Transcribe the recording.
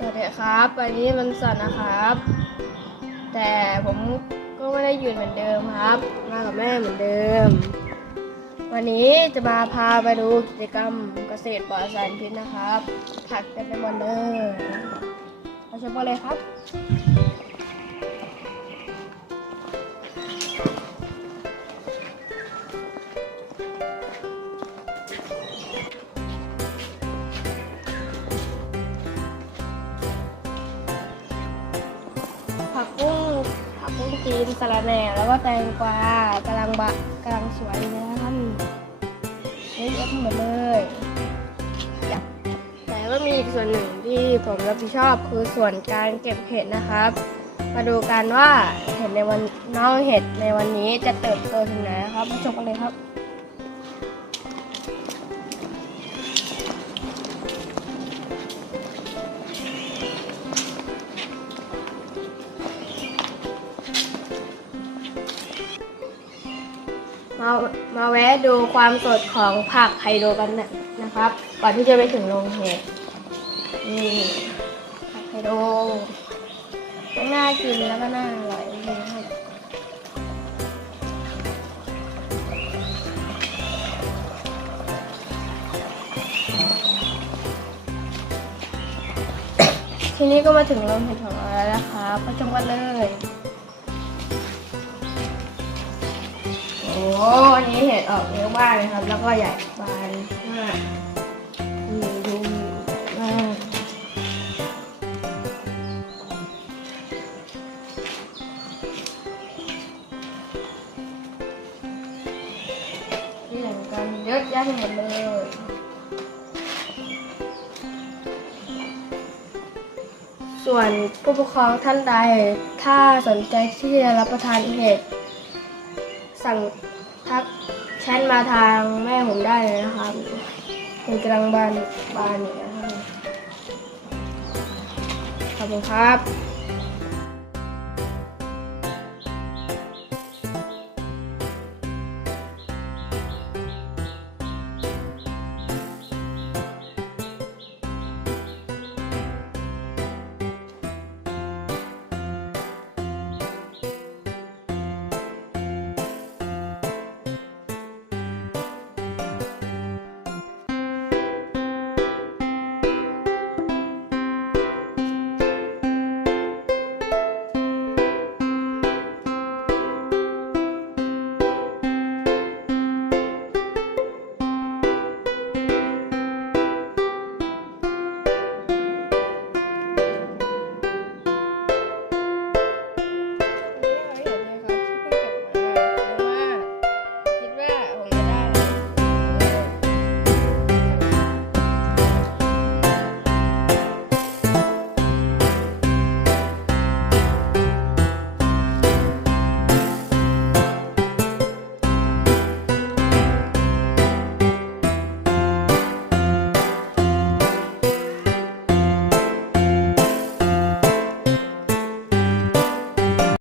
สวัสดีครับ วันนี้มันสดนะครับ แต่ผมก็ไม่ได้ยุดเหมือนเดิมครับ มากับแม่เหมือนเดิม วันนี้จะมาพาไปดูกิจกรรมเกษตรปลอดสารพิษนะครับ ผักเต็มไปหมดเลยเราชมกันเลยครับ จีนสะระแหน่แล้วก็แตงกวากำลังบะกำลังสวยเลยนะครับเยอะแยะหมดเลยแต่ก็มีอีกส่วนหนึ่งที่ผมรับผิดชอบคือส่วนการเก็บเห็ดนะครับ มาดูกันว่าเห็ดในวันน้องเห็ดในวันนี้จะเติบโตถึงไหนนะครับมาชมกันเลยครับ มามาแวะดูความสดของผักไฮโดรกันนะครับ ก่อนที่จะไปถึงโรงเห็ดนี่ผักไฮโดรน่ากินแล้วก็น่าอร่อยเลยทีนี้ก็มาถึงโรงเห็ดของเราแล้วนะครับไปชมกันเลย อ้อันนี้เห็ดออกเยอะมากเลยครับ แล้วก็ใหญ่บานมากมีดูมากที่เห็นกันเยอะแยะไปหมดเลยส่วนผู้ปกครองท่านใด ถ้าสนใจที่จะรับประทานเห็ดสั่ง ทักแชทมาทางแม่ผมได้เลยนะครับเป็นกำลังบานบานนี้นะครับขอบคุณครับ